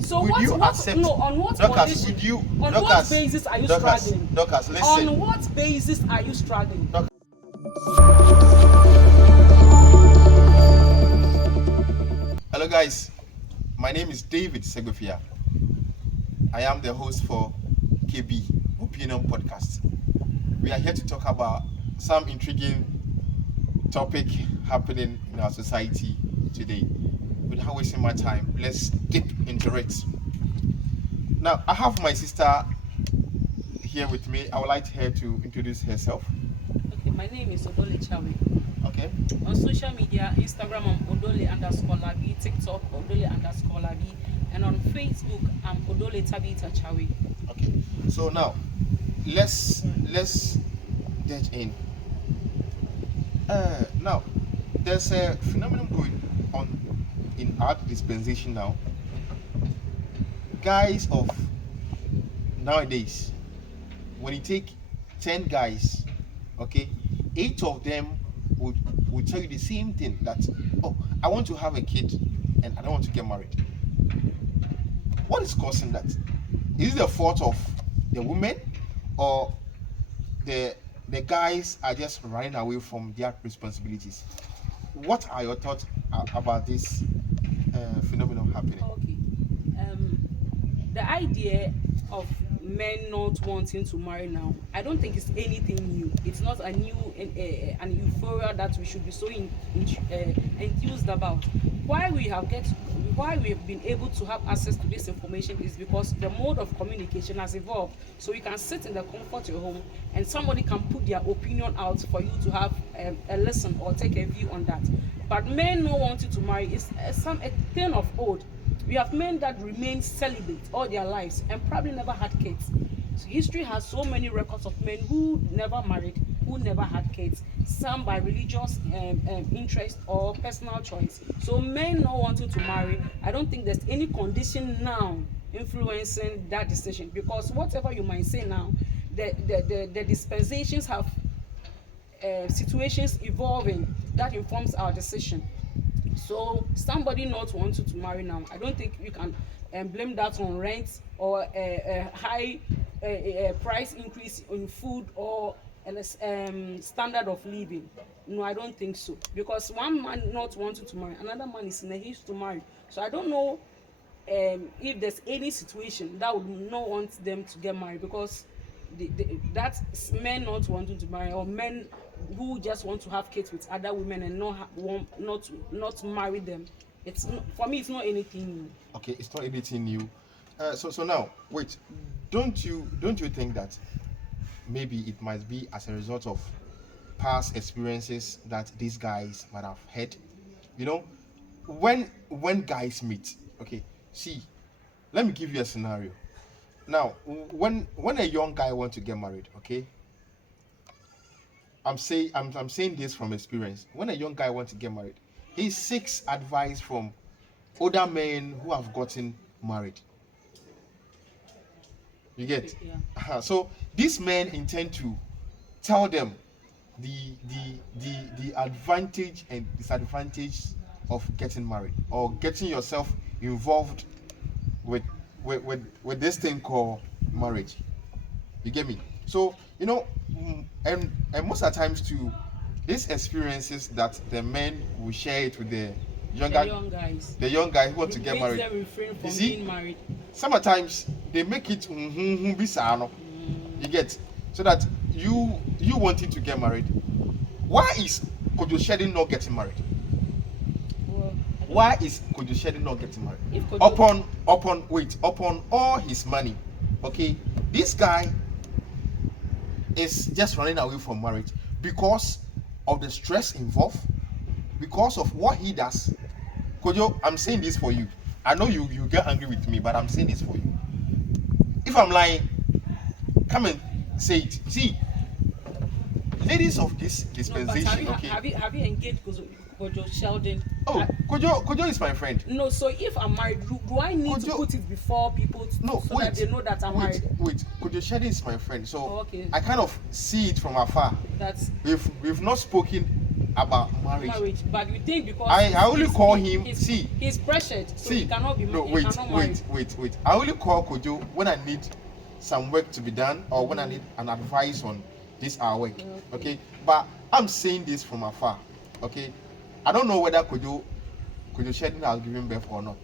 So would you what accept? no, on what Dorcas, condition? would you? On Dorcas, what basis are you Dorcas, struggling? Dorcas, listen. On what basis are you struggling? Dorcas. Hello guys, my name is David Segofia. I am the host for Kebi Opinion Podcast. We are here to talk about some intriguing topic happening in our society today. Without wasting my time, let's dip into it. Now, I have my sister here with me. I would like her to introduce herself. Okay, my name is Odole Chawe. Okay. On social media, Instagram, I'm Odole_Labi, TikTok, Odole_Labi, and on Facebook, I'm Odole Tabita Chawe. Okay. So now, let's get in. Now, there's a phenomenon going on in our dispensation now. Guys of nowadays, when you take 10 guys, okay, 8 of them would tell you the same thing, that, oh, I want to have a kid and I don't want to get married. What is causing that? Is it the fault of the women, or the guys are just running away from their responsibilities? What are your thoughts about this phenomenon happening? Okay. The idea of men not wanting to marry now, I don't think it's anything new. It's not a new an euphoria that we should be so enthused about. Why we have been able to have access to this information is because the mode of communication has evolved. So you can sit in the comfort of your home and somebody can put their opinion out for you to have a listen or take a view on that. But men not wanting to marry is a thing of old. We have men that remain celibate all their lives and probably never had kids. So history has so many records of men who never married, who never had kids, some by religious interest or personal choice. So men not wanting to marry, I don't think there's any condition now influencing that decision, because whatever you might say now, the dispensations have situations evolving that informs our decision. So somebody not wanting to marry now, I don't think you can blame that on rent or a high price increase in food or standard of living. No, I don't think so, because one man not wanting to marry, another man is in a haste to marry. So I don't know if there's any situation that would not want them to get married, because that's men not wanting to marry, or men who just want to have kids with other women and not marry them. It's not, for me, it's not anything new. Okay, it's not anything new. So now, wait, don't you think that maybe it might be as a result of past experiences that these guys might have had? You know, when guys meet, okay, see, let me give you a scenario. Now, when a young guy wants to get married, okay, I'm saying this from experience. When a young guy wants to get married, he seeks advice from older men who have gotten married. You get? Yeah. So these men intend to tell them the advantage and disadvantage of getting married, or getting yourself involved with this thing called marriage. You get me? So, you know, and most of the times too, these experiences that the men will share it with the young guy who want to get married. Refrain from You see, being married. sometimes they make it bisano. You get, so that you wanting to get married. Why is Kojo Shedding not getting married? Well, Why is Kojo Shedding not getting married? If Kojo, Upon all his money, okay, this guy is just running away from marriage because of the stress involved, because of what he does. Kojo, I'm saying this for you. I know you get angry with me, but I'm saying this for you. If I'm lying, come and say it. See, ladies of this dispensation, no, okay. Have you engaged Kojo Sheldon? Oh, Kojo is my friend. No, so if I'm married, do I need to put it before people that they know that I'm married? Wait, Kojo Sheldon is my friend, so okay. I kind of see it from afar. That's We've not spoken about marriage. But you think because I only call him. He's pressured, so he cannot be married. No, wait. I only call Kojo when I need some work to be done or when I need an advice on this our work. Okay, but I'm saying this from afar. Okay, I don't know whether Kojo Shedding has given birth or not.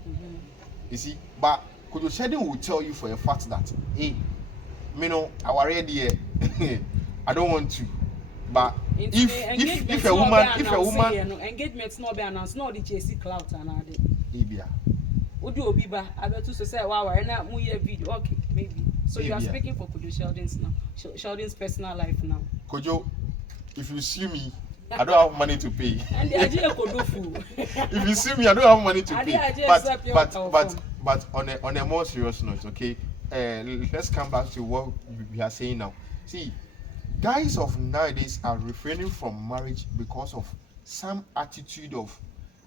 You see, but Kojo Shedding will tell you for a fact that hey, me know our idea. I don't want to. But if a woman engagement's not be announced, no the chasing clout and all that. Ibia. Odu Obiba, I bet to say wow, I na mu video. Okay, maybe. So you are speaking for Kojo Sheldon's now. Sheldon's personal life now. Kojo, if you see me, I don't have money to pay. And the idea Kodofu. If you see me, I don't have money to pay. But on a more serious note, okay, let's come back to what we are saying now. See, guys of nowadays are refraining from marriage because of some attitude of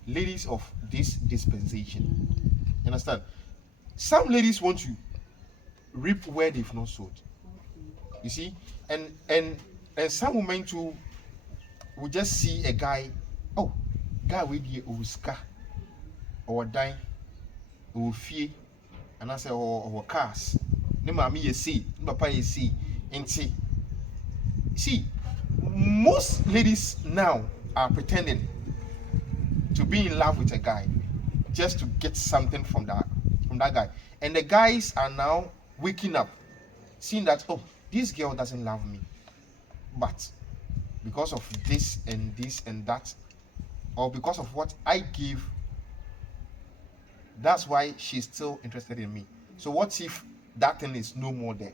ladies of this dispensation. You understand? Some ladies want to reap where they've not sowed. You see, and some women too will just see a guy, guy with the uska or die or fear, and I say or cars. Ne mami ye see, ne papa ye see, and see, most ladies now are pretending to be in love with a guy just to get something from that guy, and the guys are now waking up, seeing that this girl doesn't love me, but because of this and this and that, or because of what I give, that's why she's still interested in me. So what if that thing is no more there?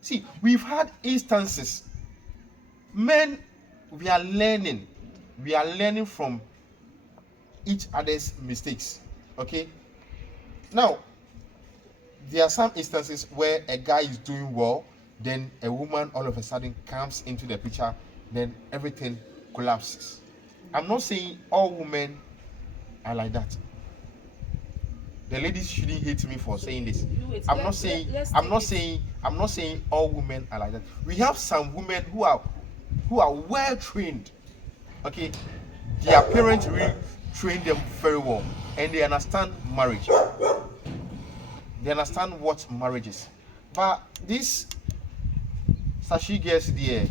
See, we've had instances. Men, we are learning from each other's mistakes. Okay, now there are some instances where a guy is doing well, then a woman all of a sudden comes into the picture, then everything collapses. I'm not saying all women are like that. The ladies shouldn't hate me for saying this. I'm not saying all women are like that. We have some women who are well trained. Okay, their parents really trained them very well, and they understand marriage. They understand what marriage is. But these sashi girls there,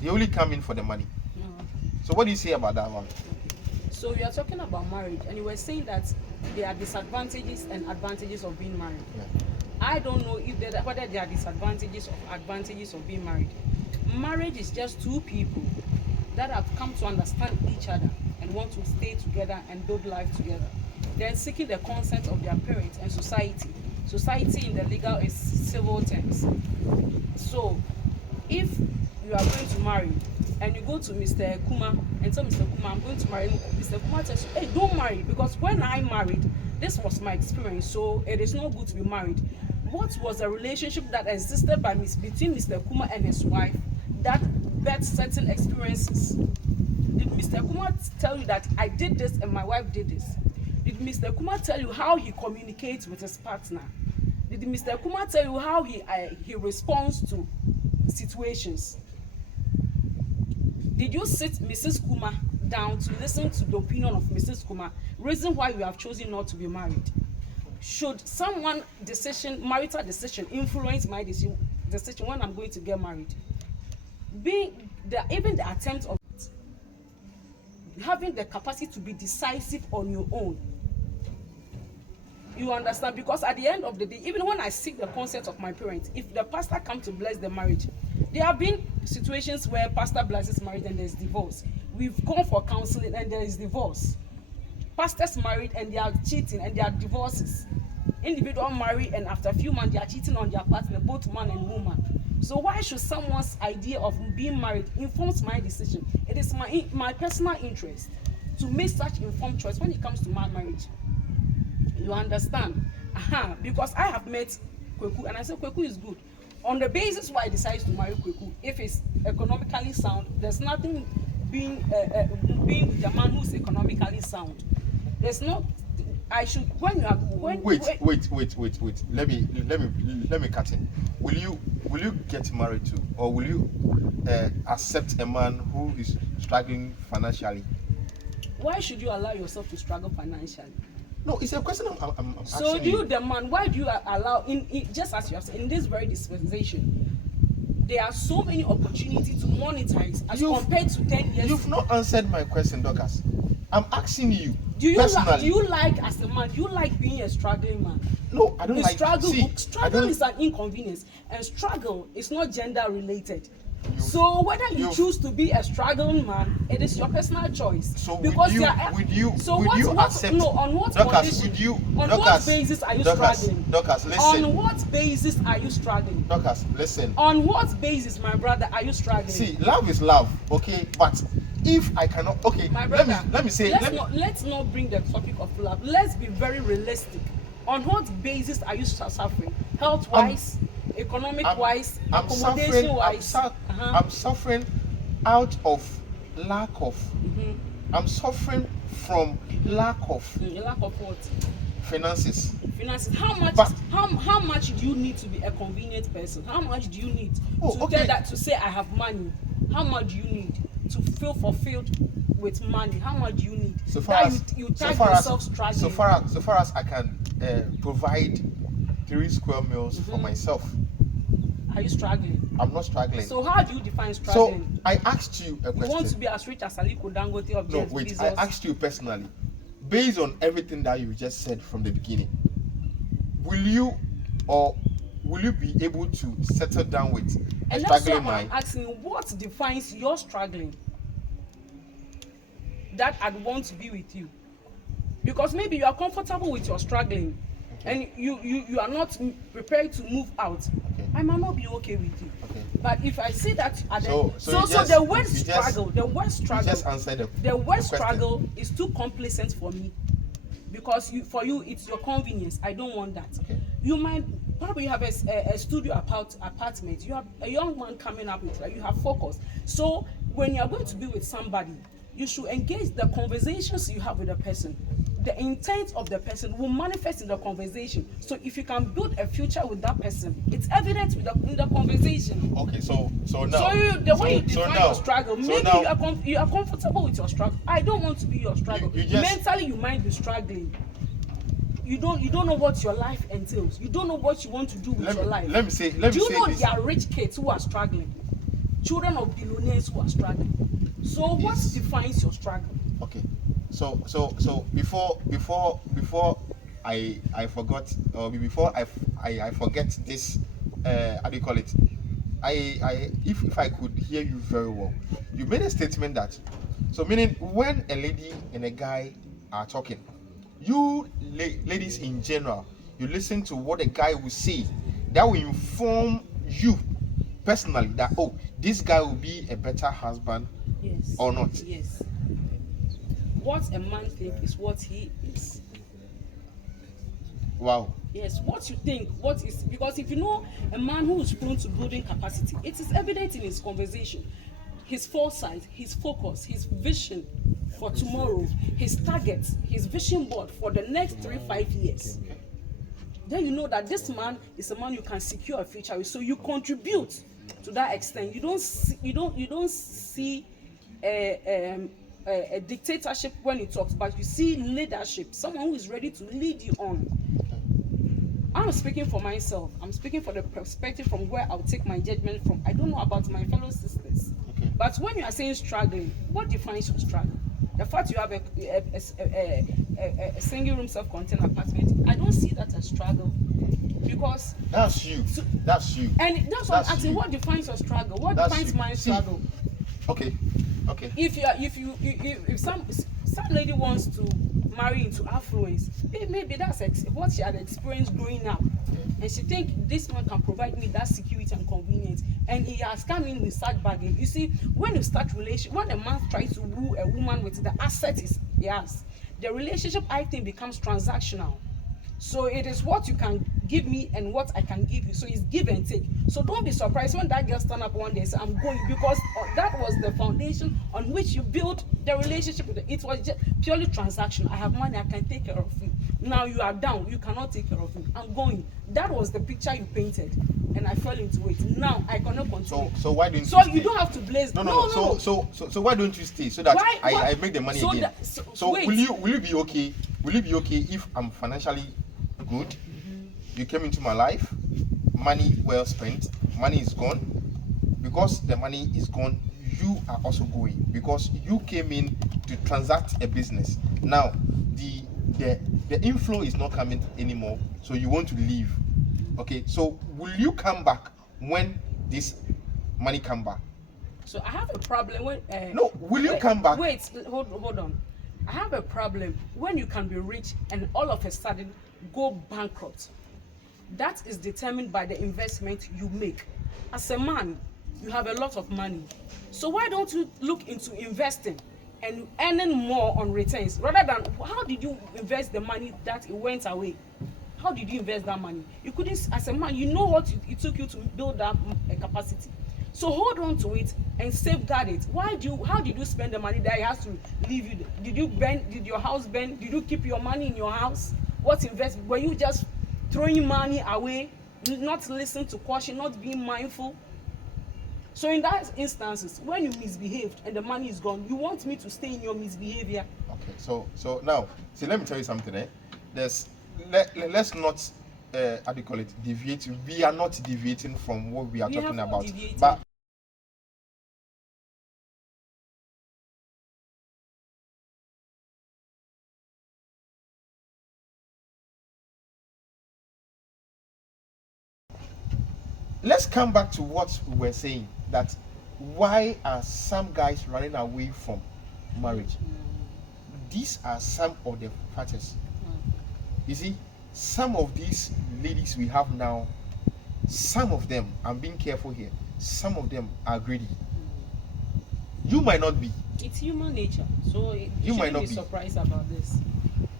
they only come in for the money. So what do you say about that one? So you are talking about marriage, and you were saying that there are disadvantages and advantages of being married. Yeah. I don't know whether there are disadvantages or advantages of being married. Marriage is just two people that have come to understand each other and want to stay together and build life together. Then seeking the consent of their parents and society. Society in the legal is civil terms. So if you are going to marry and you go to Mr. Kuma and tell Mr. Kuma, I'm going to marry, Mr. Kuma tells you, hey, don't marry, because when I married, this was my experience, so it is not good to be married. What was the relationship that existed between Mr. Kuma and his wife that birthed certain experiences? Did Mr. Kuma tell you that I did this and my wife did this? Did Mr. Kuma tell you how he communicates with his partner? Did Mr. Kuma tell you how he responds to situations? Did you sit Mrs. Kuma down to listen to the opinion of Mrs. Kuma, reason why you have chosen not to be married? Should someone marital decision influence my decision when I'm going to get married? Even the attempt of having the capacity to be decisive on your own. You understand? Because at the end of the day, even when I seek the consent of my parents, if the pastor comes to bless the marriage, there have been situations where pastor blesses marriage and there's divorce. We've gone for counseling and there is divorce. Pastors married and they are cheating and there are divorces. Individual marry and after a few months they are cheating on their partner, both man and woman. So why should someone's idea of being married informs my decision? It is my personal interest to make such informed choice when it comes to my marriage. You understand? Because I have met Kweku and I said Kweku is good. On the basis why I decided to marry Kweku, if it's economically sound, there's nothing being with a man who's economically sound. There's not I should when you are when Wait, when, wait, wait, wait, wait. Let me cut in. Will you get married to, or will you accept a man who is struggling financially? why should you allow yourself to struggle financially? No, it's a question I'm So asking do you you. demand, why do you allow in just as you have said, in this very dispensation, there are so many opportunities to monetize as You've- compared to 10 years You've ago. not answered my question, Dorcas. I'm asking you Do personally. you like as a man, do you like being a struggling man? No, I don't The like. struggle See, I struggle don't. is an inconvenience, and struggle is not gender related. You- So whether you you- choose to be a struggling man, it is your personal choice. So because would you are, you what accept? no, on what Dorcas, condition, would you? on Dorcas, what basis are you struggling? Dorcas, listen. On what basis are you struggling? Dorcas, listen. On what basis, my brother, are you struggling? See, love is love, okay? But if I cannot, okay, My brother, let me say, let's not bring the topic of love. Let's be very realistic. On what basis are you suffering? Health wise, economic wise, accommodation wise? I'm suffering out of lack of. I'm suffering from lack of A lack of what? finances. Finances. But- How much do you need to be a convenient person? How much do you need to Okay. get that, to say I have money? How much do you need to feel fulfilled with money? How much do you need? So far that as you tag yourself struggling. so far as I can provide 3 square meals for myself, Are you struggling? I'm not struggling. So how do you define So struggling? I asked you a You want to question. be as rich as Aliko Dangote of No, Jeff wait. Bezos? I asked you personally, based on everything that you just said from the beginning, will you be able to settle down with a And that's why struggling I'm mind? asking, what defines your struggling that I'd want to be with you? Because maybe you are comfortable with your struggling, and you are not prepared to move out. Okay. I might not be okay with you. Okay. But if I see that at So the word you struggle, the word You struggle, just answered the word question. struggle is too complacent for me, because for you it's your convenience. I don't want that. Okay. You might probably have a studio apartment. You have a young man coming up with, you have focus. So when you are going to be with somebody, you should engage the conversations you have with the person. The intent of the person will manifest in the conversation. So if you can build a future with that person, it's evident in the conversation. Okay, so now. So the way you define your struggle, maybe now, you are comfortable with your struggle. I don't want to be your struggle. You just- Mentally, you might be struggling. You don't know what your life entails. You don't know what you want to do with your life. Let me say Do you know this. there are rich kids who are struggling? Children of billionaires who are struggling. So what Yes. defines your struggle? Okay, so before I forgot, or before I forget this, how do you call it? If I could hear you very well, you made a statement that, so meaning when a lady and a guy are talking, you ladies in general, you listen to what a guy will say, that will inform you personally that, oh, this guy will be a better husband Yes. or not. Yes. What a man thinks is what he is. Wow. Yes, what you think, what is, because if you know a man who is prone to building capacity, it is evident in his conversation, his foresight, his focus, his vision for tomorrow, his targets, his vision board for the next 3-5 years. Then you know that this man is a man you can secure a future with. So you contribute to that extent. You don't see a dictatorship when he talks, but you see leadership, someone who is ready to lead you on. I'm speaking for myself. I'm speaking for the perspective from where I'll take my judgment from. I don't know about my fellow sisters. Okay. But when you are saying struggling, what defines your struggle? The fact you have a single room self-contained apartment, I don't see that as struggle. Because That's you. That's you. and that's what I'm asking. you. What defines your struggle? What That's defines you. my See, struggle? Okay. If some lady wants to marry into affluence, maybe that's what she had experienced growing up, and she think this man can provide me that security and convenience, and he has come in with such bargain. You see, when you start relation, when a man tries to woo a woman with the asset he has, the relationship, I think, becomes transactional. So it is what you can give me and what I can give you. So it's give and take. So don't be surprised when that girl stand up one day and say, I'm going, because that was the foundation on which you built the relationship with her. It was just purely transactional. I have money, I can take care of you. Now you are down, you cannot take care of me, I'm going. That was the picture you painted, and I fell into it. Now I cannot continue. So why don't So you stay? you don't have to blaze. No. So why don't you stay so that Why- I make the money so again? that- so wait. will you be okay? Will you be okay if I'm financially good? You came into my life, money well spent, money is gone. Because the money is gone, you are also going because you came in to transact a business. Now the inflow is not coming anymore, so you want to leave. Okay, so will you come back when this money come back? So I have a problem when. No, will you come back? Wait, hold on. I have a problem when you can be rich and all of a sudden go bankrupt. That is determined by the investment you make. As a man, you have a lot of money. So why don't you look into investing and earning more on returns rather than how did you invest the money that it went away? How did you invest that money? You couldn't, as a man, you know what it took you to build that capacity. So hold on to it and safeguard it. How did you spend the money that it has to leave you? Did your house burn? Did you keep your money in your house? What invest? Were you just throwing money away, not listening to caution, not being mindful? So in that instances, when you misbehaved and the money is gone, you want me to stay in your misbehavior? Okay, so now, see, let me tell you something. Let's not how do you call it, deviate. We are not deviating from what we are talking about. But let's come back to what we were saying, that why are some guys running away from marriage? These are some of the factors. You see, some of these ladies we have now, some of them, I'm being careful here, some of them are greedy. You might not be. It's human nature. So You might not be be. surprised about this.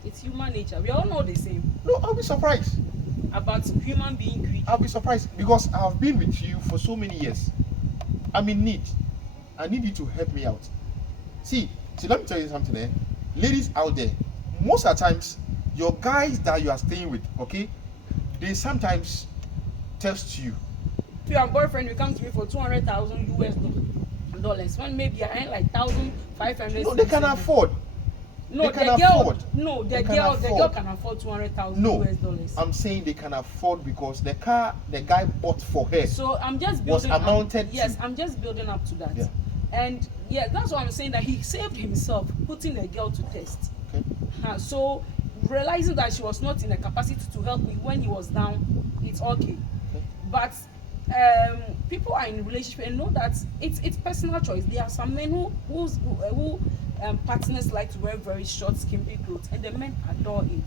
It's human nature. We all know the same No, I'll be surprised. about human being greedy. I'll be surprised because I've been with you for so many years. I'm in need. I need you to help me out. See, let me tell you something, ladies out there, most of the times, your guys that you are staying with, okay, they sometimes test you. If your boyfriend will come to me for $200,000 when maybe I earn like 1,500. No, they can afford. No, they can the girl. afford. No, They the can girl afford. can afford $200,000. No, I'm saying they can afford because the car the guy bought for her. So I'm just was building amounted up. Yes, to. I'm just building up to that. Yeah. And yeah, that's what I'm saying, that he saved himself putting a girl to test. Okay. So realizing that she was not in a capacity to help me when he was down, it's okay. Okay. But people are in a relationship and know that it's personal choice. There are some men who partners like to wear very short skimpy clothes and the men adore it.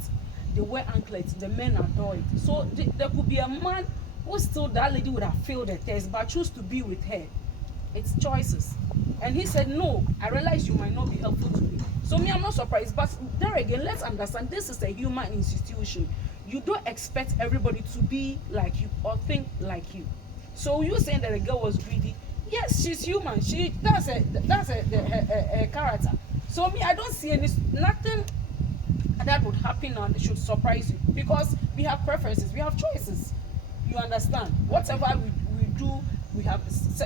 They wear anklets, the men adore it. So there could be a man who still, that lady would have failed the test but choose to be with her. It's choices. And he said, no, I realize you might not be helpful to me. So me, I'm not surprised. But there again, let's understand this is a human institution. You don't expect everybody to be like you or think like you. So you saying that the girl was greedy? Yes, she's human. That's her character. So me, I don't see nothing that would happen and it should surprise you, because we have preferences, we have choices. You understand? Whatever we do, we have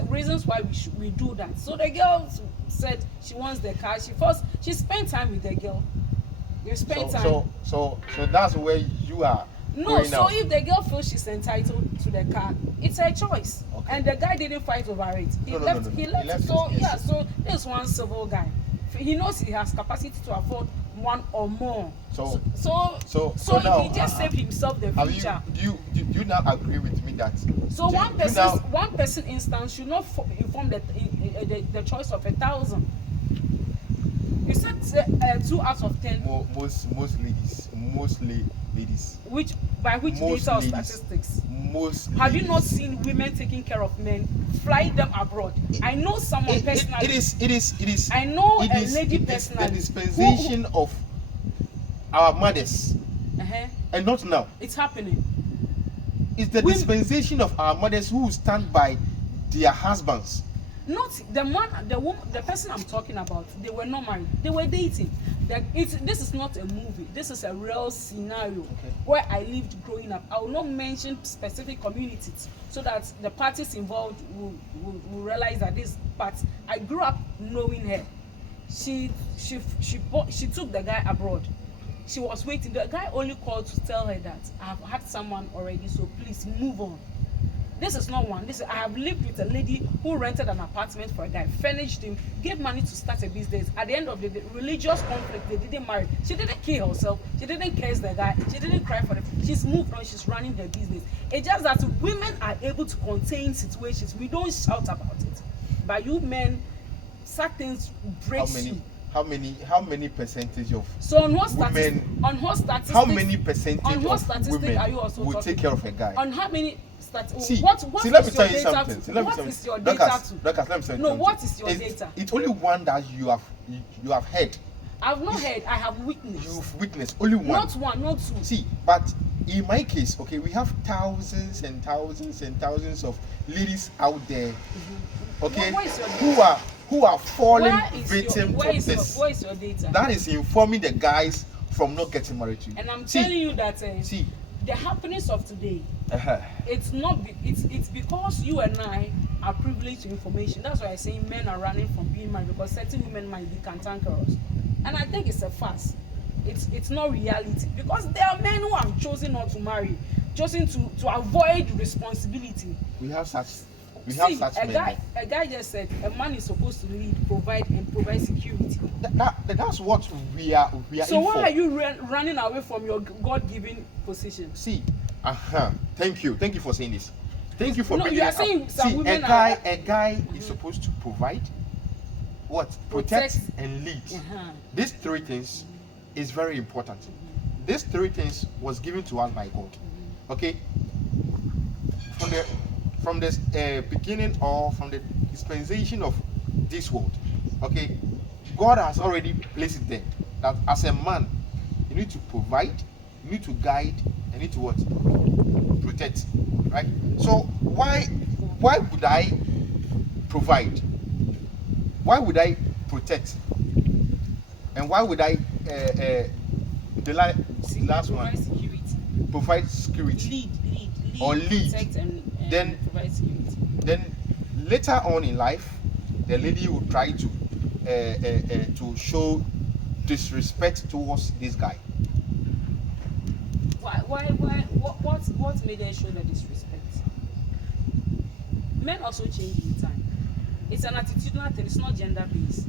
reasons why we do that. So the girl said she wants the car. She spent time with the girl. You spend time. So that's where you are. No, so now. if the girl feels she's entitled to the car, it's her choice. Okay. And the guy didn't fight over it. He left it. So yes. yeah, so this one civil guy. He knows he has capacity to afford one or more. So now, if he just saved himself the future. Do you now agree with me that? So one person instance should not inform the choice of 1,000. You said 2 out of 10. Most ladies. By which Most data or ladies. statistics? Most. Have you ladies. not seen women taking care of men, flying them abroad? I know someone personally. It is. I know it a is, lady it is personally. the dispensation of our mothers, and not now. It's happening. It's the dispensation of our mothers who stand by their husbands. Not the man, the woman, the person I'm talking about. They were not married. They were dating. This is not a movie. This is a real scenario Okay. where I lived growing up. I will not mention specific communities so that the parties involved will realize that this. But I grew up knowing her. She took the guy abroad. She was waiting. The guy only called to tell her that I have had someone already, so please move on. This is not one. I have lived with a lady who rented an apartment for a guy, furnished him, gave money to start a business. At the end of the day, religious conflict, they didn't marry. She didn't kill herself. She didn't curse the guy. She didn't cry for him. She's moved on. She's running her business. It's just that women are able to contain situations. We don't shout about it. But you men, certain breaks you. How many percentage of So on what women? On what statistics? How many percentage on what of statistic women are you also will talking? take care of a guy? On how many statistics? See, What let me is tell your you data something. to? What is your data Lucas, to? let me tell you something. No, what is your data? It's only one that you have heard. I've not heard. I have witnessed. You've witnessed only one. Not one, not two. See, but in my case, okay, we have thousands and thousands and thousands of ladies out there, okay, What is your who are falling Where is victim your, where to is your, this. where is your data? That is informing the guys from not getting married to you. And I'm See, telling you that see, the happenings of today, uh-huh. it's not. It's because you and I are privileged to information. That's why I say men are running from being married because certain women might be cantankerous, and I think it's a farce. It's not reality because there are men who have chosen not to marry, chosen to avoid responsibility. We have such See, men. a guy just said a man is supposed to lead, provide security. That's what we are So in why for. are you running away from your God-given position? See, thank you for saying this. Thank you for No, bringing you are it up. saying some See, women a guy is supposed to provide, protect and lead. These three things is very important. These three things was given to us by God. Okay, from the beginning or from the dispensation of this world. Okay, God has already placed it there that as a man you need to provide, you need to guide, and you need to what? Protect. Right? So why would I provide? Why would I protect? And why would I the last one security. provide security? Lead, or lead. protect and Then provide security. Then later on in life, the lady will try to show disrespect towards this guy. What made her show the disrespect? Men also change in time. It's an attitudinal thing. It's not gender based.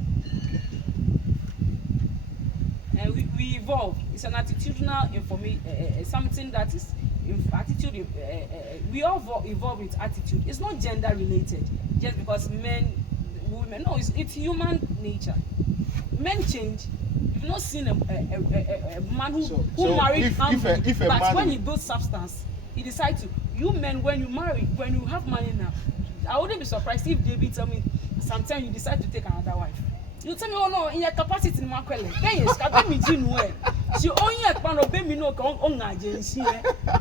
And we evolve. It's an attitudinal information, something that is attitude. We all evolve with attitude. It's not gender related. Just because women. No, it's human nature. Men change. You've not seen a man who married humbly, but when he builds substance, he decides to. You men, when you marry, when you have money now, I wouldn't be surprised if David tell me sometimes you decide to take another wife. You tell me, oh no, in your capacity in Makwele, then you scatter me Jinwell. She only a pan of baby no on agency.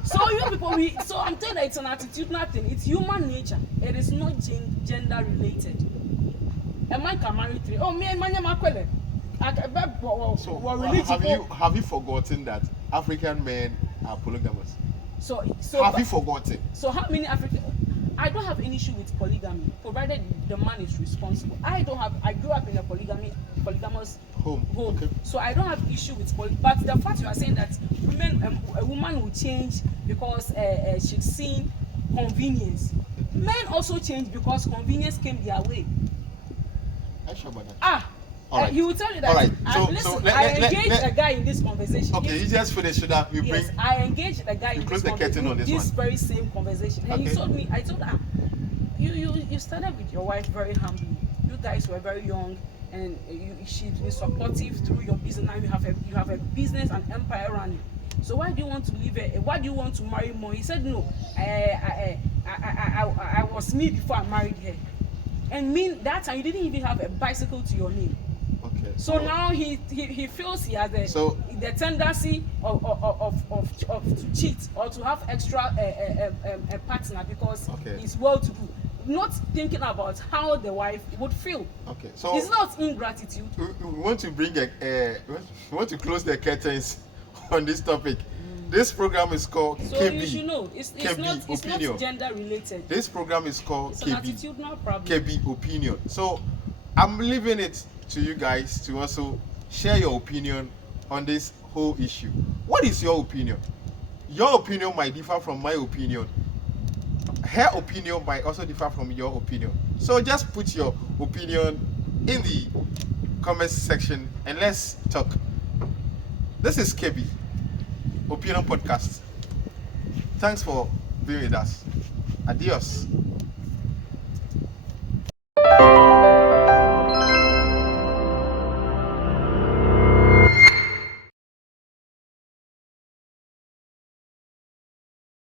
So you people, so I'm telling you, it's an attitudinal thing. It's human nature. It is not gender related. A man can marry three. Oh, me and Manya Makwele. So have you forgotten that African men are polygamous? So have you forgotten? So how many African? I don't have any issue with polygamy, provided the man is responsible. I grew up in a polygamous home. Okay. So I don't have issue with polygamy. But the fact you are saying that a woman will change because she's seen convenience. Men also change because convenience came their way. I'm sure about that. Right. He will tell you that. All right. I engaged a guy in this conversation. Okay, you just finished so that Yes, I engaged a guy in close the curtain on this very same conversation. And Okay. I told her, you started with your wife very humbly. You guys were very young, and she's been supportive through your business. Now you have a business and empire running. So why do you want to leave her? Why do you want to marry more? He said no. I was me before I married her, and that time you didn't even have a bicycle to your name. Okay. So now he feels he has the tendency of to cheat or to have extra partner because he's well to do. not thinking about how the wife would feel. Okay, so It's not ingratitude. we want to bring we want to close the curtains on this topic. This program is called So Kebi. you should know it's Kebi not gender related. This program is called It's an attitudinal problem. Kebi opinion. So I'm leaving it to you guys to also share your opinion on this whole issue. What is your opinion? Your opinion might differ from my opinion. Her opinion might also differ from your opinion. So just put your opinion in the comments section and let's talk. This is Kebi Opinion Podcast. Thanks for being with us. Adios.